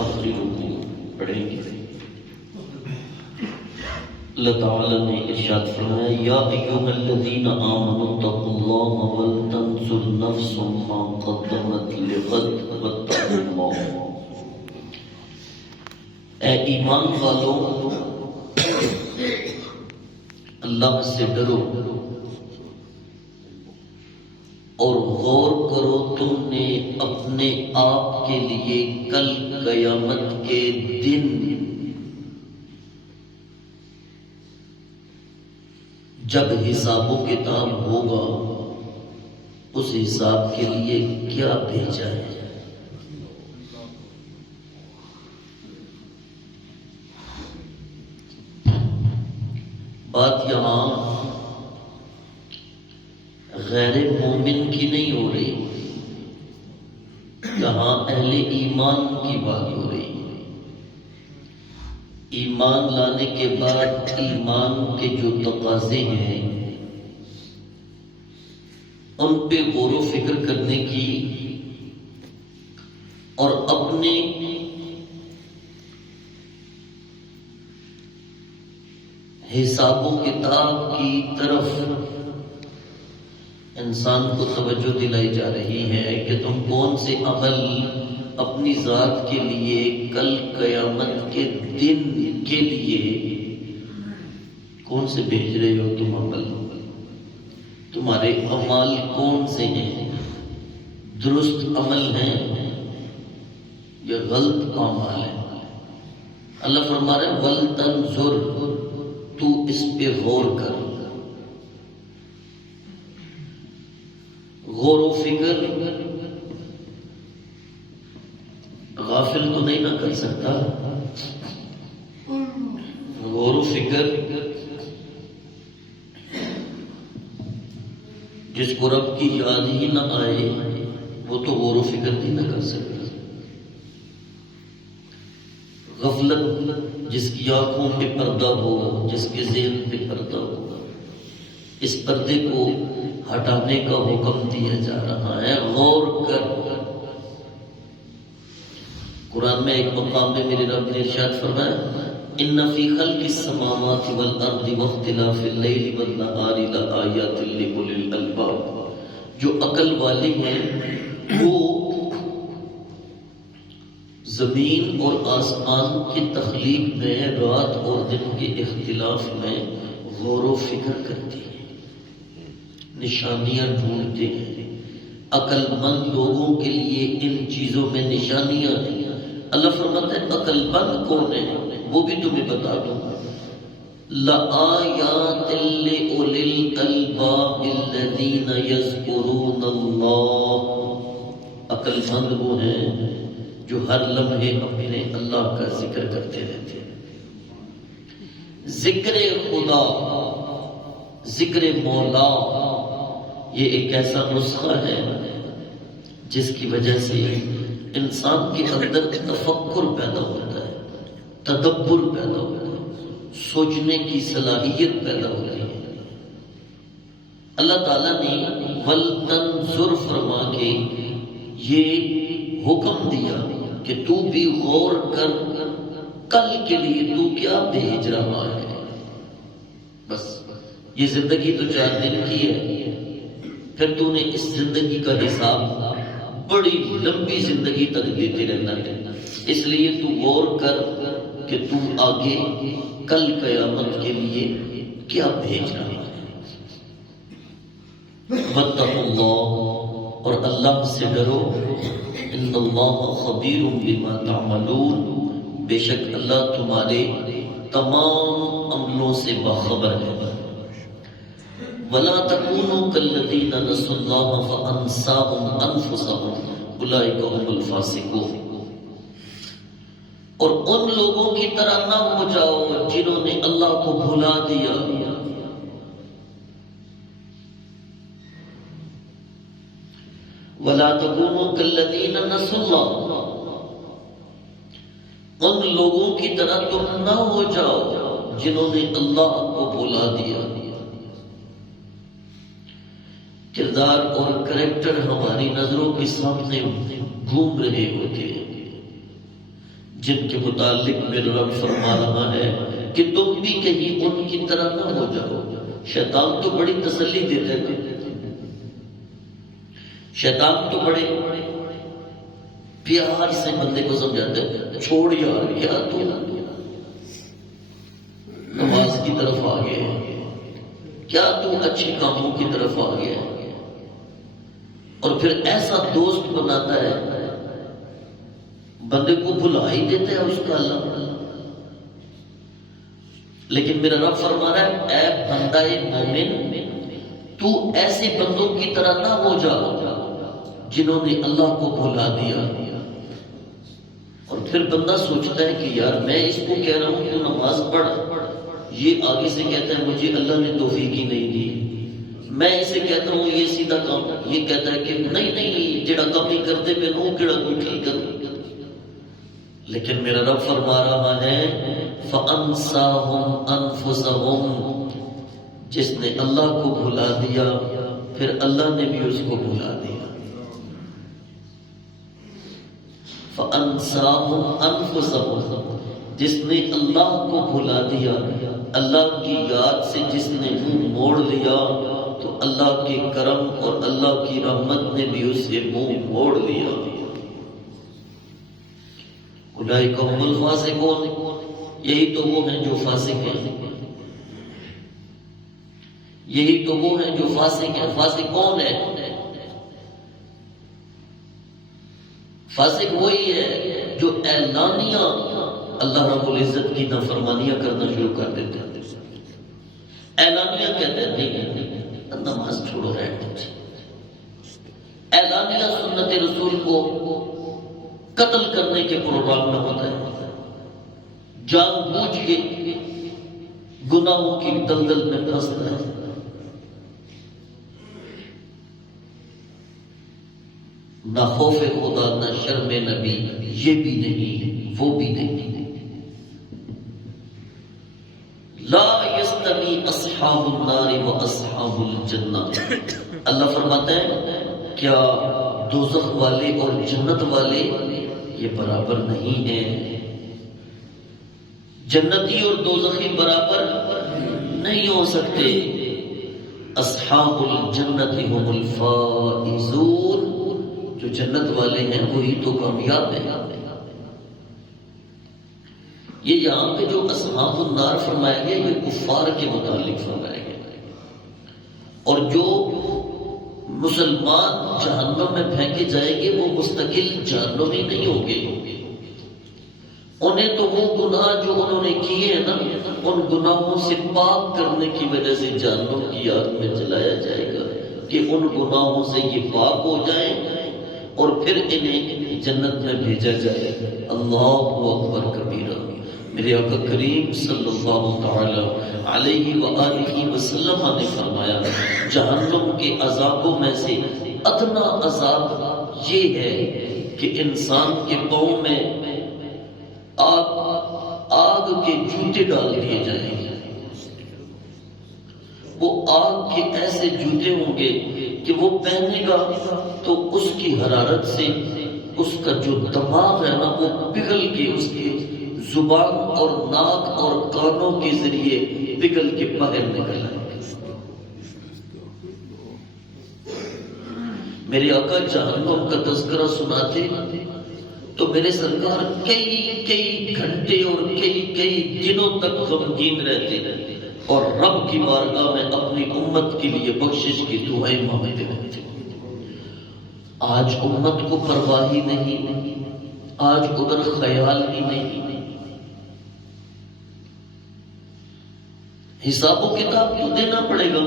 آخری رکوع پڑھیں گے۔ اللہ تعالیٰ نے ارشاد فرمایا یا ایھا الذین آمنوا اتقوا اللہ ولتنظر نفس ما قدمت لغد واتقوا اللہ۔ اے ایمان والو، اللہ سے ڈرو اور غور کرو تم نے اپنے آپ کے لیے کل قیامت کے دن جب حساب و کتاب ہوگا اس حساب کے لیے کیا بھیجا ہے۔ بات یہاں غیر مومن کی نہیں ہو رہی، یہاں اہل ایمان کی بات ہو رہی ہے۔ ایمان لانے کے بعد ایمان کے جو تقاضے ہیں ان پہ غور و فکر کرنے کی اور اپنے حساب و کتاب کی طرف انسان کو توجہ دلائی جا رہی ہے کہ تم کون سے عمل اپنی ذات کے لیے کل قیامت کے دن کے لیے کون سے بھیج رہے ہو تم عمل، تمہارے اعمال کون سے ہیں، درست عمل ہیں یا غلط اعمال ہیں۔ اللہ فرما رہا ہے وَلْتَنْظُرْ، تو اس پہ غور کر، غور و فکر غافل تو نہیں نہ کر سکتا، غور و فکر جس کو رب کی یاد ہی نہ آئے وہ تو غور و فکر نہیں نہ کر سکتا۔ غفلت جس کی آنکھوں پہ پردہ ہوگا، جس کے ذہن پہ پردہ ہوگا، اس پردے کو ہٹانے کا حکم دیا جا رہا ہے۔ غور کر۔ قرآن میں ایک مقام میں میرے رب نے ارشاد فرمایا ان فی خلق السماوات والارض واختلاف اللیل والنہار لآیات لأولی الالباب، جو عقل والے ہیں وہ زمین اور آسمان کی تخلیق میں، رات اور دن کے اختلاف میں غور و فکر کرتے ہیں، نشانیاں ڈھونڈتے ہیں۔ عقل مند لوگوں کے لیے ان چیزوں میں نشانیاں ہیں۔ اللہ فرماتا ہے عقل مند کون ہے وہ بھی تمہیں بتا دوں گا۔ لآیات لأولی الالباب الذین یذکرون اللہ، عقل مند وہ ہیں جو ہر لمحے اپنے اللہ کا ذکر کرتے رہتے ہیں۔ ذکر خدا، ذکر مولا، یہ ایک ایسا نسخہ ہے جس کی وجہ سے انسان کے اندر تفکر پیدا ہوتا ہے، تدبر پیدا ہوتا ہے، سوچنے کی صلاحیت پیدا ہوتی ہے۔ اللہ تعالیٰ نے وَلْتَنْظُرْ فرما کے یہ حکم دیا کہ تو بھی غور کر کل کے لیے تو کیا بھیج رہا ہے۔ بس یہ زندگی تو 4 دن کی ہے، پھر تو نے اس زندگی کا حساب بڑی لمبی زندگی تک دیتے رہنا ہے، اس لیے تو غور کر کہ تو آگے کل قیامت کے لیے کیا بھیج رہا ہے۔ واتقوا اللہ، اور اللہ سے ڈرو، ان اللہ خبیر بما تعملون، بے شک اللہ تمہارے تمام عملوں سے باخبر ہے۔ وَلَا تَكُونُوا كَالَّذِينَ نَسُوا اللَّهَ فَأَنسَاهُمْ أَنفُسَهُمْ أُولَٰئِكَ هُمُ الْفَاسِقُونَ، اور ان لوگوں کی طرح نہ ہو جاؤ جنہوں نے اللہ کو بھلا دیا۔ وَلَا تَكُونُوا كَالَّذِينَ نَسُوا اللَّهَ، ان لوگوں کی طرح تم نہ ہو جاؤ جنہوں نے اللہ کو بھلا دیا۔ کردار اور کریکٹر ہماری نظروں کے سامنے گھوم رہے ہوتے ہیں، جن کے متعلق میرا رب فرما رہا ہے کہ تم بھی کہیں ان کی طرح نہ ہو جاؤ۔ شیطان تو بڑی تسلی دیتا ہے، شیطان تو بڑے پیار سے بندے کو سمجھاتے ہیں، چھوڑ یار، کیا تو نماز کی طرف آ گیا، کیا تو اچھے کاموں کی طرف آ گیا، اور پھر ایسا دوست بناتا ہے بندے کو بھلا ہی دیتا ہے اس کا اللہ۔ لیکن میرا رب فرما رہا ہے اے بندہ مومن، تو ایسے بندوں کی طرح نہ ہو جاؤ جنہوں نے اللہ کو بھلا دیا۔ اور پھر بندہ سوچتا ہے کہ یار میں اس کو کہہ رہا ہوں کہ نماز پڑھ، یہ آگے سے کہتا ہے مجھے اللہ نے توفیق ہی نہیں دی۔ میں اسے کہتا ہوں یہ سیدھا کام، یہ کہتا ہے کہ نہیں جڑا کام ہی کرتے پہ وہ کیڑا تو ٹھیک کر۔ لیکن میرا رب فرما رہا ہے فَأَنْسَاهُمْ أَنفُسَهُمْ، جس نے اللہ کو بھلا دیا پھر اللہ نے بھی اس کو بھلا دیا۔ فَأَنْسَاهُمْ أَنفُسَهُمْ، جس نے اللہ کو بھلا دیا، اللہ کی یاد سے جس نے منہ موڑ لیا تو اللہ کے کرم اور اللہ کی رحمت نے بھی اسے منہ موڑ لیا۔ اولئک هم الفاسقون، یہی تو وہ ہیں جو فاسق ہیں، یہی تو وہ ہیں جو فاسق ہیں۔ فاسق کون ہے؟ فاسق وہی ہے جو اعلانیہ اللہ رب العزت کی نافرمانیاں کرنا شروع کر دیتے ہیں۔ اعلانیہ کہتے ہیں نہیں نماز چھوڑو رہے، اعلانیہ سنت رسول کو قتل کرنے کے پروگرام میں ہوتا ہے، جان بوجھ کے گناہوں کی دلدل میں پھنستا ہے۔ نہ خوف خدا نہ شرم نبی، یہ بھی نہیں وہ بھی نہیں۔ لا یستوی اصحاب النار و اصحاب الجنہ، اللہ فرماتا ہے کیا دوزخ والے اور جنت والے یہ برابر نہیں ہیں؟ جنتی اور دوزخی برابر نہیں ہو سکتے۔ اصحاب الجنت هم الفائزون، جو جنت والے ہیں وہی تو کامیاب ہیں۔ یہ یہاں پہ جو اصحاب النار فرمایا گیا یہ کفار کے متعلق فرمایا گیا، اور جو مسلمان جہنم میں پھینکے جائیں گے وہ مستقل جہنمی نہیں ہوں گے، انہیں تو وہ گناہ جو انہوں نے کیے ہیں نا ان گناہوں سے پاک کرنے کی وجہ سے جہنم کی آگ میں جلایا جائے گا کہ ان گناہوں سے یہ پاک ہو جائیں اور پھر انہیں جنت میں بھیجا جائے۔ اللہ اکبر کبیرہ۔ میرے آقا کریم صلی اللہ تعالی علیہ وآلہ وسلم نے فرمایا جہنم کے عذابوں میں سے ادنا عذاب یہ ہے کہ انسان کے پاؤں میں آگ کے جوتے ڈال دیے جائیں گے۔ وہ آگ کے ایسے جوتے ہوں گے کہ وہ پہنے گا تو اس کی حرارت سے اس کا جو دماغ ہے نا وہ پگھل کے اس کے زبان اور ناک اور کانوں کے ذریعے پگھل کے باہر نکل آئے گے۔ میرے آقا جہنم کا تذکرہ سناتے تو میرے سرکار کئی گھنٹے اور کئی دنوں تک غمگین رہتے اور رب کی بارگاہ میں اپنی امت کے لیے بخشش کی دعائیں مانگتے رہتے۔ آج امت کو پرواہ ہی نہیں، آج ادھر خیال ہی نہیں۔ حساب و کتاب کیوں دینا پڑے گا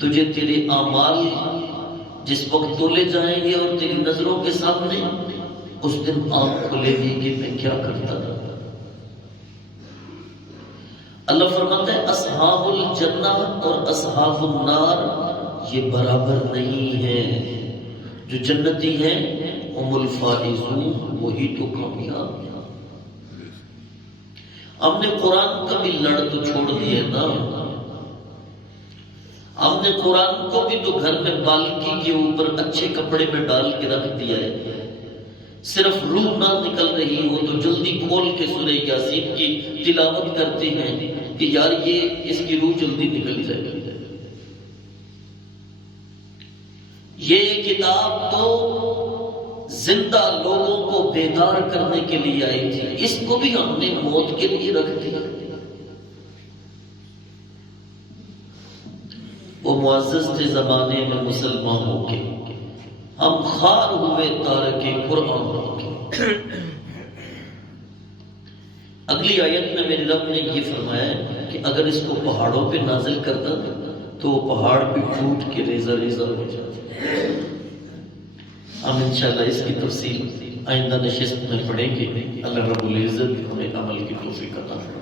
تجھے؟ تیرے اعمال جس وقت تولے جائیں گے اور تیری نظروں کے سامنے اس دن آنکھ کھلے گی کہ میں کیا کرتا تھا۔ اللہ فرماتا ہے اصحاب الجنہ اور اصحاب النار یہ برابر نہیں ہے، جو جنتی ہیں هم الفائزون، وہی تو کامیاب ہیں۔ ہم نے قرآن کا بھی لڑ تو چھوڑ دیا نا، ہم نے قرآن کو بھی تو گھر میں بالکی کے اوپر اچھے کپڑے میں ڈال کے رکھ دیا ہے صرف روح نہ نکل رہی ہو تو جلدی کھول کے سورہ یاسین کی تلاوت کرتے ہیں کہ یار یہ اس کی روح جلدی نکل جائے گی۔ یہ کتاب تو زندہ لوگوں کو بیدار کرنے کے لیے آئی تھی، اس کو بھی ہم نے موت کے لیے رکھ دیا۔ وہ معزز تھے زمانے میں مسلمانوں کے، ہم خار ہوئے تارک قرآن کے۔ اگلی آیت میں میرے رب نے یہ فرمایا کہ اگر اس کو پہاڑوں پہ نازل کرتا تو وہ پہاڑ بھی ٹوٹ کے ریزہ ریزہ ہو جاتے۔ ہم انشاءاللہ اس کی تفصیل آئندہ نشست میں پڑھیں گے۔ اللہ رب العزت ہمیں عمل کی توفیق عطا فرمائے۔